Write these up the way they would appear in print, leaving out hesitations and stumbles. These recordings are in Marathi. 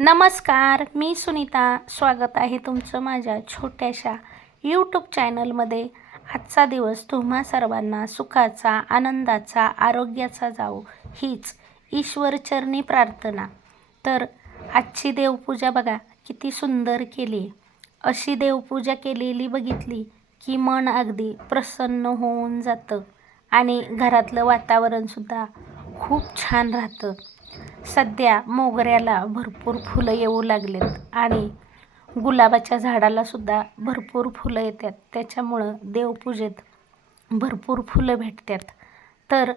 नमस्कार, मी सुनीता. स्वागत आहे तुमचं माझ्या छोट्याशा यूट्यूब चॅनलमध्ये. आजचा दिवस तुम्हा सर्वांना सुखाचा, आनंदाचा, आरोग्याचा जावो हीच ईश्वरचरणी प्रार्थना. तर आजची देवपूजा बघा किती सुंदर केली आहे. अशी देवपूजा केलेली बघितली की मन अगदी प्रसन्न होऊन जातं आणि घरातलं वातावरणसुद्धा खूप छान राहतं. सध्या मोगऱ्याला भरपूर फुलं येऊ लागलेत आणि गुलाबाच्या झाडाला सुद्धा भरपूर फुलं येतात. त्याच्यामुळं देवपूजेत भरपूर फुलं भेटतात. तर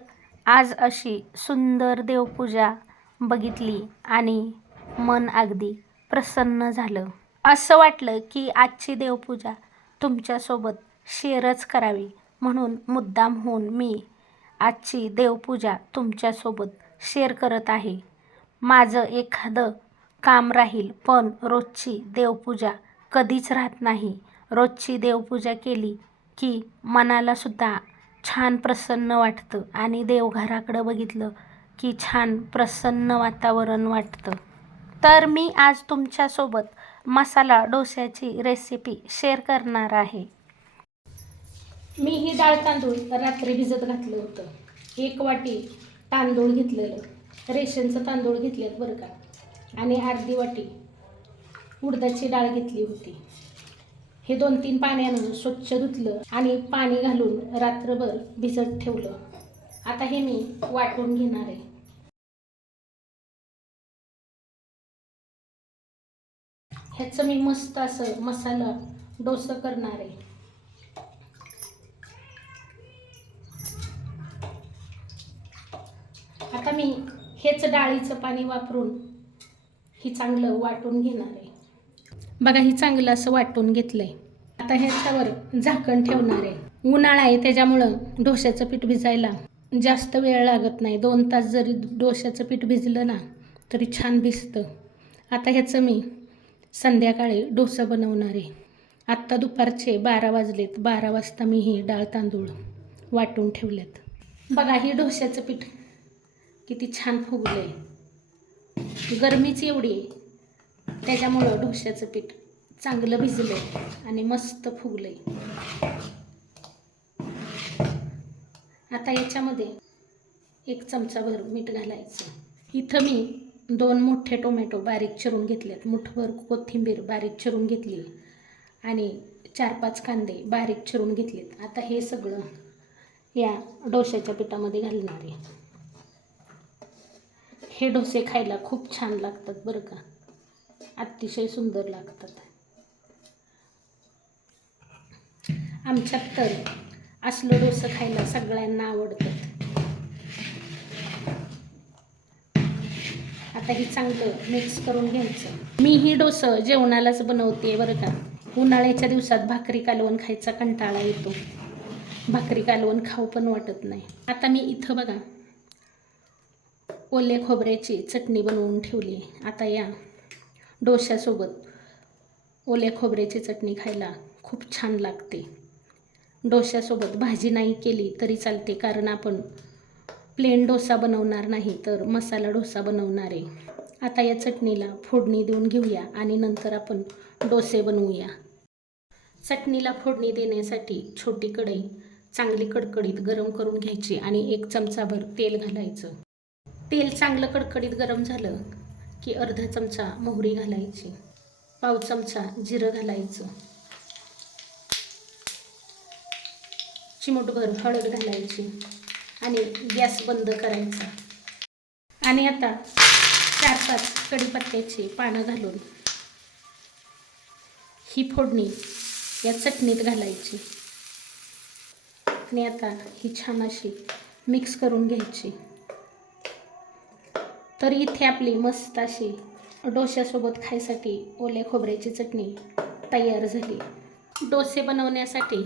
आज अशी सुंदर देवपूजा बघितली आणि मन अगदी प्रसन्न झालं. असं वाटलं की आजची देवपूजा तुमच्यासोबत शेअरच करावी, म्हणून मुद्दाम होऊन मी आजची देवपूजा तुमच्यासोबत शेअर करत आहे. माझं एखादं काम राहील, पण रोजची देवपूजा कधीच राहत नाही. रोजची देवपूजा केली की मनालासुद्धा छान प्रसन्न वाटतं आणि देवघराकडं बघितलं की छान प्रसन्न वातावरण वाटतं. तर मी आज तुमच्यासोबत मसाला डोस्याची रेसिपी शेअर करणार आहे. मी ही डाळ तांदूळ रात्री भिजत घातलं होतं. 1 वाटी तांदूळ घेतलेलं, रेशनचं तांदूळ घेतलेत बरं का, आणि अर्धी वाटी उडदाची डाळ घेतली होती. हे 2-3 पाण्यानं स्वच्छ धुतलं आणि पाणी घालून रात्रभर भिजत ठेवलं. आता हे मी वाटून घेणार आहे. ह्याचं मी मस्त असं मसाला डोसं करणार आहे. आता मी हेच डाळीचं पाणी वापरून ही चांगलं वाटून घेणार आहे. बघा, ही चांगलं असं वाटून घेतलंय. आता ह्याच्यावर झाकण ठेवणार आहे. उन्हाळा आहे त्याच्यामुळं डोश्याचं पीठ भिजायला जास्त वेळ लागत नाही. 2 तास जरी डोश्याचं पीठ भिजलं ना तरी छान भिजतं. आता ह्याचं मी संध्याकाळी डोसं बनवणार आहे. आत्ता दुपारचे 12 वाजलेत. 12 वाजता मी ही डाळ तांदूळ वाटून ठेवलेत. बघा, ही डोश्याचं पीठ किती छान फुगलंय. गरमीच एवढी आहे त्याच्यामुळं डोश्याचं पीठ चांगलं भिजलंय आणि मस्त फुगलंय. आता याच्यामध्ये 1 चमचाभर मीठ घालायचं. इथं मी 2 मोठे टोमॅटो बारीक चिरून घेतलेत, मुठभर कोथिंबीर बारीक चिरून घेतली आणि 4-5 कांदे बारीक चिरून घेतलेत. आता हे सगळं या डोश्याच्या पिठामध्ये घालणार आहे. हे डोसे खायला खूप छान लागतात बरं का, अतिशय सुंदर लागतात. आमच्यात तर असलं डोसं खायला सगळ्यांना आवडतात. आता ही चांगलं मिक्स करून घ्यायचं. मी ही डोसं जेवणालाच बनवते बरं का. उन्हाळ्याच्या दिवसात भाकरी कालवण खायचा कंटाळा येतो, भाकरी कालवण खाऊ पण वाटत नाही. आता मी इथं बघा ओल्या खोबऱ्याची चटणी बनवून ठेवली. आता या डोश्यासोबत ओल्या खोबऱ्याची चटणी खायला खूप छान लागते. डोश्यासोबत भाजी नाही केली तरी चालते, कारण आपण प्लेन डोसा बनवणार नाही तर मसाला डोसा बनवणार आहे. आता या चटणीला फोडणी देऊन घेऊया आणि नंतर आपण डोसे बनवूया. चटणीला फोडणी देण्यासाठी छोटी कढई चांगली कडकडीत गरम करून घ्यायची आणि 1 चमचाभर तेल घालायचं. तेल चांगलं कडकडीत गरम झालं की अर्धा चमचा मोहरी घालायची, पाव चमचा जिरं घालायचं, चिमूटभर हळद घालायची आणि गॅस बंद करायचा. आणि आता 4-5 कढीपत्त्याची पानं घालून ही फोडणी या चटणीत घालायची आणि आता ही छान अशी मिक्स करून घ्यायची. तर इथे आपली मस्त अशी डोश्यासोबत खायसाठी ओल्या खोबऱ्याची चटणी तयार झाली. डोसे बनवण्यासाठी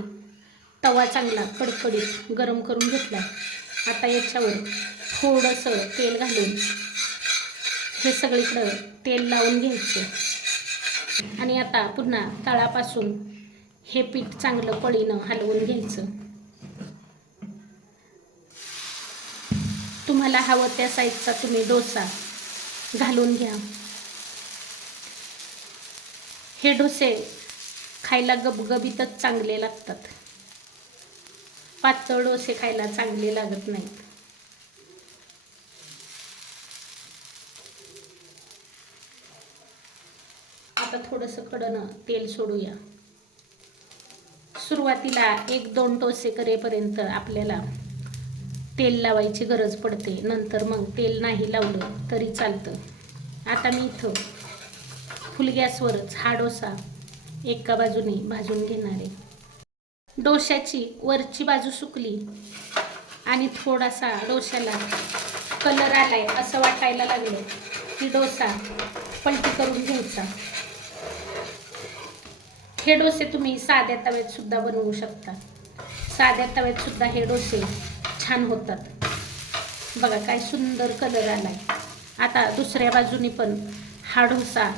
तवा चांगला कडकडीत गरम करून घेतला. आता याच्यावर थोडंसं तेल घालून हे सगळीकडं तेल लावून घ्यायचं आणि आता पुन्हा तळापासून हे पीठ चांगलं पळीनं हलवून घ्यायचं. तुम्हाला हवं त्या साईजचा तुम्ही डोसा घालून घ्या. हे डोसे खायला गबगबीतच चांगले लागतात. पातळ डोसे खायला चांगले लागत नाहीत. आता थोडंसं कडनं तेल सोडूया. सुरुवातीला 1-2 डोसे करेपर्यंत आपल्याला तेल लावायची गरज पडते. नंतर मग तेल नाही लावलं तरी चालतं. आता मी इथं फुल गॅसवरच हा डोसा एका बाजूने भाजून घेणार आहे. डोश्याची वरची बाजू सुकली आणि थोडासा डोश्याला कलर आलाय असं वाटायला लागलं की डोसा पलटी करून घ्यायचा. हे डोसे तुम्ही साध्या तव्यात सुद्धा बनवू शकता. साध्या तव्यात सुद्धा हे डोसे छान होतात. बघा काय सुंदर कलर आलाय. आता दुसऱ्या बाजूने पण हा डोसा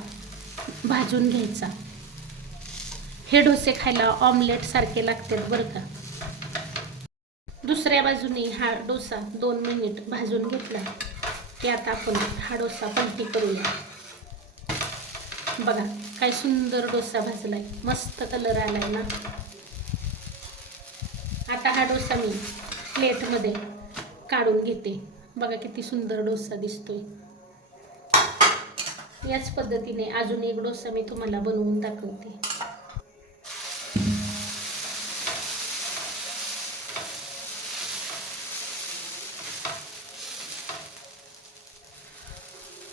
भाजून घ्यायचा. हे डोसे खायला ऑमलेट सारखे लागतात बरं का. दुसऱ्या बाजूने हा डोसा 2 मिनिट भाजून घेतला की आता आपण हा डोसा पलटी करूया. बघा काय सुंदर डोसा भाजलाय, मस्त कलर आलाय ना. आता हा डोसा मी प्लेटमध्ये काढून घेते. बघा किती सुंदर डोसा दिसतोय. याच पद्धतीने अजून एक डोसा मी तुम्हाला बनवून दाखवते.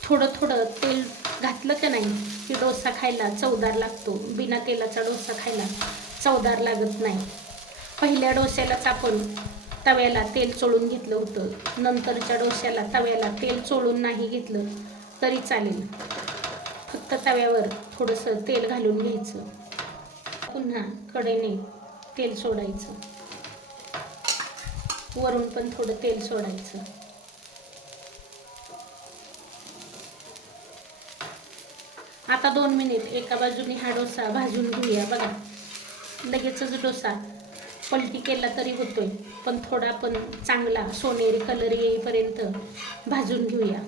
थोडं थोडं तेल घातलं का नाही की डोसा खायला चवदार लागतो. बिना तेलाचा डोसा खायला चवदार लागत नाही. पहिल्या डोस्यालाच आपण तव्याला तेल चोळून घेतलं होतं. नंतरच्या डोस्याला तव्याला तेल चोळून नाही घेतलं तरी चालेल. फक्त तव्यावर थोडंसं तेल घालून घ्यायचं. पुन्हा कढईने तेल सोडायचं. वरून पण थोडं तेल सोडायचं. आता 2 मिनिट एका बाजूने हा डोसा भाजून घेऊया. बघा लगेचच डोसा पलटी केला तरी होतोय, पण थोडा पण चांगला सोनेरी कलर येईपर्यंत भाजून घेऊया.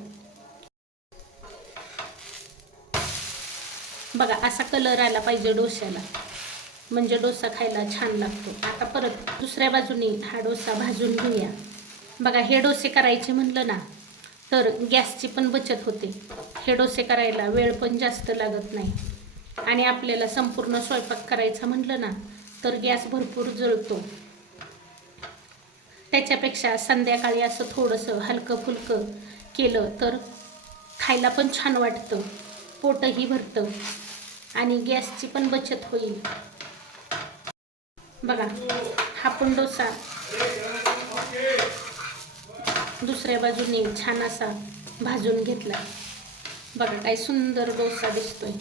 बघा असा कलर आला पाहिजे डोस्याला, म्हणजे डोसा खायला छान लागतो. आता परत दुसऱ्या बाजूने हा डोसा भाजून घेऊया. बघा हे डोसे करायचे म्हणलं ना तर गॅसची पण बचत होते. हे डोसे करायला वेळ पण जास्त लागत नाही. आणि आपल्याला संपूर्ण स्वयंपाक करायचा म्हटलं ना तर गॅस भरपूर जळतो. त्याच्यापेक्षा संध्याकाळी असं थोडंसं हलकं फुलकं केलं तर खायला पण छान वाटतं, पोटही भरतं आणि गॅसची पण बचत होईल. बघा हा पण डोसा दुसऱ्या बाजूने छान असा भाजून घेतला. बघा काय सुंदर डोसा दिसतोय.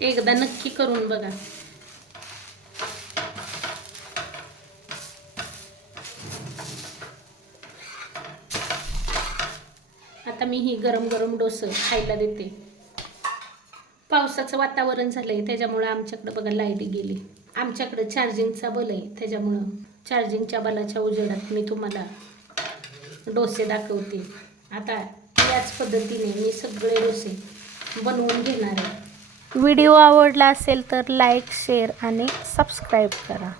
एकदा नक्की करून बघा. आता मी ही गरम गरम डोसं खायला देते. पावसाचं वातावरण झालंय त्याच्यामुळे आमच्याकडे बघा लाईट गेली. आमच्याकडे चार्जिंगचा बल आहे, त्याच्यामुळं चार्जिंगच्या बलाच्या उजेडात मी तुम्हाला डोसे दाखवते. आता याच पद्धतीने मी सगळे डोसे बनवून घेणार आहे. व्हिडिओ आवडला असेल तर लाईक, शेअर आणि सबस्क्राईब करा.